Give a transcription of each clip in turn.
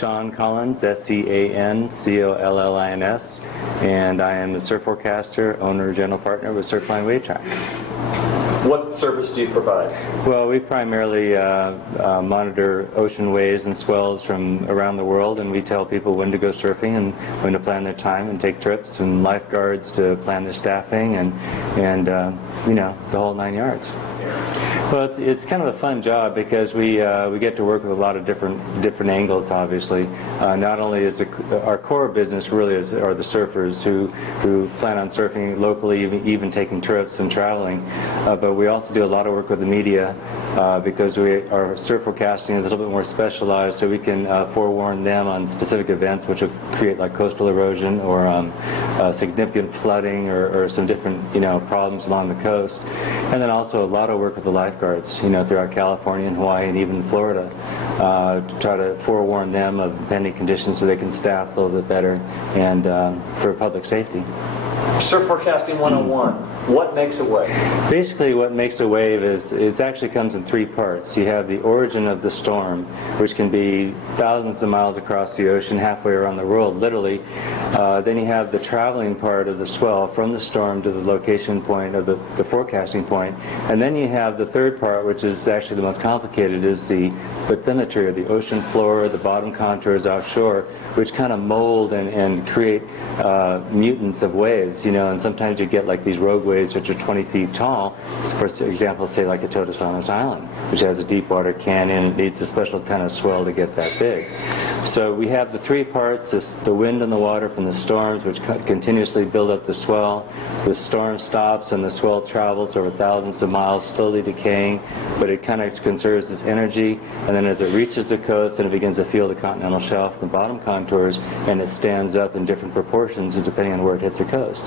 Sean Collins, S-E-A-N-C-O-L-L-I-N-S, and I am the surf forecaster, owner, general partner with Surfline Wave Track. What service do you provide? Well, we primarily monitor ocean waves and swells from around the world, and we tell people when to go surfing and when to plan their time and take trips, and lifeguards to plan their staffing, and you know, the whole 9 yards. Well, it's kind of a fun job because we get to work with a lot of different angles. Obviously, not only is our core business really are the surfers who plan on surfing locally, even taking trips and traveling, but we also do a lot of work with the media because our surf forecasting is a little bit more specialized, so we can forewarn them on specific events which will create like coastal erosion or significant flooding or some different problems along the coast, and then also a lot of work with the lifeguards, throughout California and Hawaii and even Florida, to try to forewarn them of pending conditions so they can staff a little bit better and for public safety. Surf Forecasting 101. What makes a wave? Basically, what makes a wave is it actually comes in three parts. You have the origin of the storm, which can be thousands of miles across the ocean, halfway around the world, literally. Then you have the traveling part of the swell from the storm to the location point of the forecasting point. And then you have the third part, which is actually the most complicated, is the bathymetry, or the ocean floor, the bottom contours offshore, which kind of mold and create mutants of waves, and sometimes you get like these rogue waves which are 20 feet tall. For example, say like a Totosanos Island, which has a deep water canyon and needs a special kind of swell to get that big. So we have the three parts: the wind and the water from the storms, which continuously build up the swell. The storm stops and the swell travels over thousands of miles, slowly decaying, but it kind of conserves its energy, and then as it reaches the coast, then it begins to feel the continental shelf, the bottom contours, and it stands up in different proportions depending on where it hits the coast.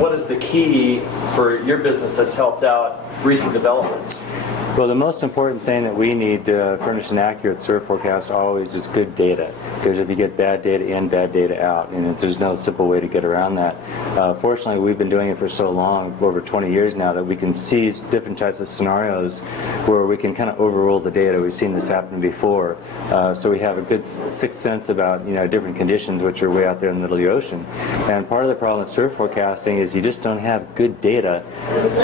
What is the key for your business that's helped out recent developments? Well, the most important thing that we need to furnish an accurate surf forecast always is good data. Because if you get bad data in, bad data out, and there's no simple way to get around that. Fortunately, we've been doing it for so long, over 20 years now, that we can see different types of scenarios where we can kind of overrule the data. We've seen this happen before. So we have a good sixth sense about different conditions which are way out there in the middle of the ocean. And part of the problem with surf forecasting is you just don't have good data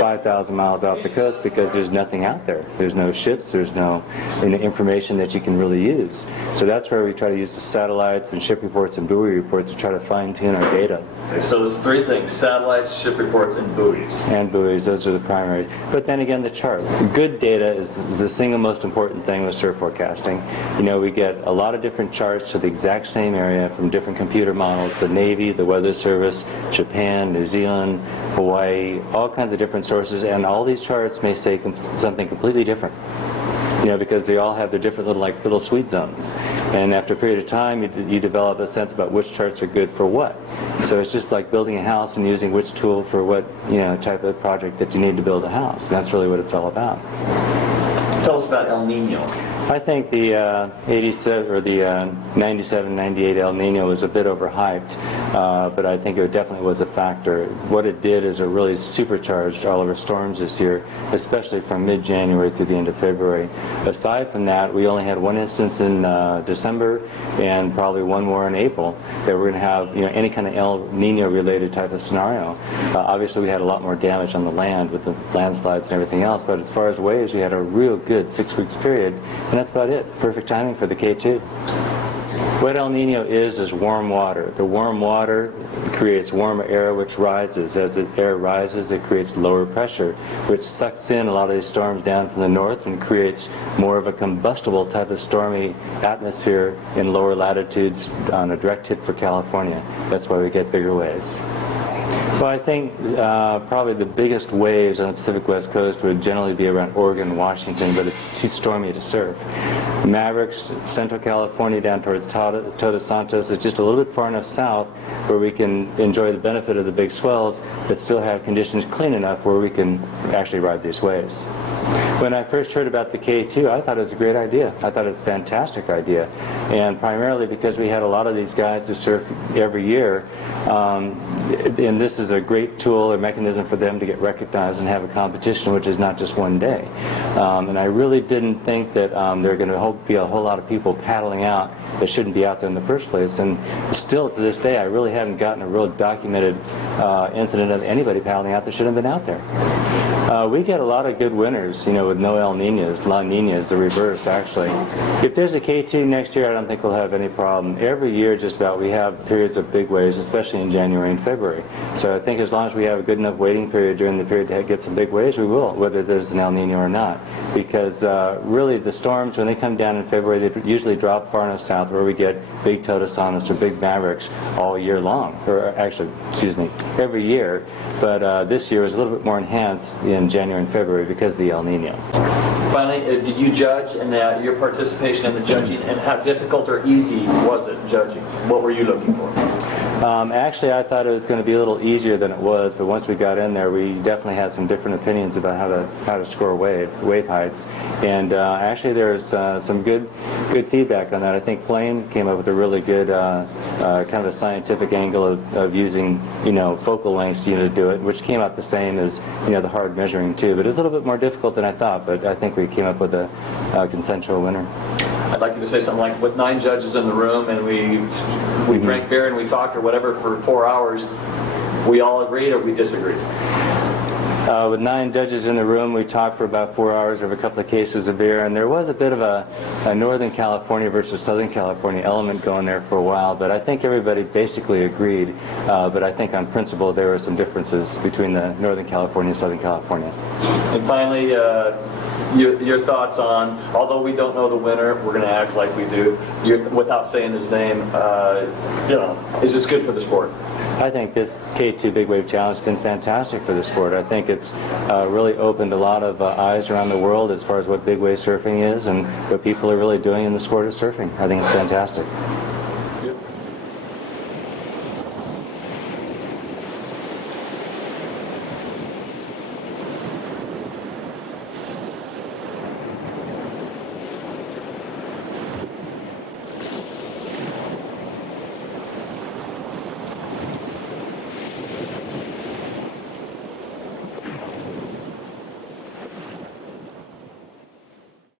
5,000 miles off the coast because there's nothing out there. There's no ships, there's no information that you can really use. So that's where we try to use the satellites and ship reports and buoy reports to try to fine-tune our data. So there's three things: satellites, ship reports, and buoys. And buoys, those are the primary. But then again, the chart. Good data is the single most important thing with surf forecasting. We get a lot of different charts to the exact same area from different computer models: the Navy, the Weather Service, Japan, New Zealand, Hawaii, all kinds of different sources, and all these charts may say something completely different. Because they all have their different little sweet zones. And after a period of time, you develop a sense about which charts are good for what. So it's just like building a house and using which tool for what type of project that you need to build a house. And that's really what it's all about. Tell us about El Nino. I think the 97-98 El Nino was a bit overhyped, but I think it definitely was a factor. What it did is it really supercharged all of our storms this year, especially from mid-January through the end of February. Aside from that, we only had one instance in December and probably one more in April that we're going to have any kind of El Nino related type of scenario. Obviously, we had a lot more damage on the land with the landslides and everything else, but as far as waves, we had a real good 6 weeks period. And that's about it. Perfect timing for the K2. What El Nino is warm water. The warm water creates warmer air which rises. As the air rises, it creates lower pressure, which sucks in a lot of these storms down from the north and creates more of a combustible type of stormy atmosphere in lower latitudes on a direct hit for California. That's why we get bigger waves. Well, I think probably the biggest waves on the Pacific West Coast would generally be around Oregon and Washington, but it's too stormy to surf. Mavericks, Central California down towards Todos Santos is just a little bit far enough south where we can enjoy the benefit of the big swells, but still have conditions clean enough where we can actually ride these waves. When I first heard about the K2, I thought it was a great idea. I thought it was a fantastic idea. And primarily because we had a lot of these guys who surf every year, and this is a great tool or mechanism for them to get recognized and have a competition, which is not just one day. And I really didn't think that there were going to be a whole lot of people paddling out that shouldn't be out there in the first place. And still to this day, I really haven't gotten a real documented incident of anybody paddling out that shouldn't have been out there. We get a lot of good winners, you know, with no El Niños. La Niña is the reverse, actually. If there's a K2 next year, I don't think we'll have any problem. Every year, just about, we have periods of big waves, especially in January and February. So I think as long as we have a good enough waiting period during the period to get some big waves, we will, whether there's an El Niño or not. Because really, the storms, when they come down in February, they usually drop far enough south where we get big Totosanas or big Mavericks all year long, or actually, excuse me, every year. But this year was a little bit more enhanced in January and February because of the El Niño. Finally, did you judge, and your participation in the judging, and how difficult or easy was it judging? What were you looking for? Actually, I thought it was going to be a little easier than it was, but once we got in there, we definitely had some different opinions about how to score wave heights. And actually, there's some good feedback on that. I think Flame came up with a really good kind of a scientific angle of using, you know, focal lengths, you know, to do it, which came out the same as, you know, the hard measuring too. But it was a little bit more difficult than I thought. But I think we came up with a consensual winner. I'd like you to say something like, with 9 judges in the room and we drank beer and we talked or whatever for 4 hours, we all agreed or we disagreed? With 9 judges in the room, we talked for about 4 hours over a couple of cases of beer, and there was a bit of a Northern California versus Southern California element going there for a while, but I think everybody basically agreed. But I think on principle there were some differences between the Northern California and Southern California. And finally, your thoughts on, although we don't know the winner, we're going to act like we do, without saying his name, you know, is this good for the sport? I think this K2 Big Wave Challenge has been fantastic for the sport. I think it's really opened a lot of eyes around the world as far as what big wave surfing is and what people are really doing in the sport of surfing. I think it's fantastic.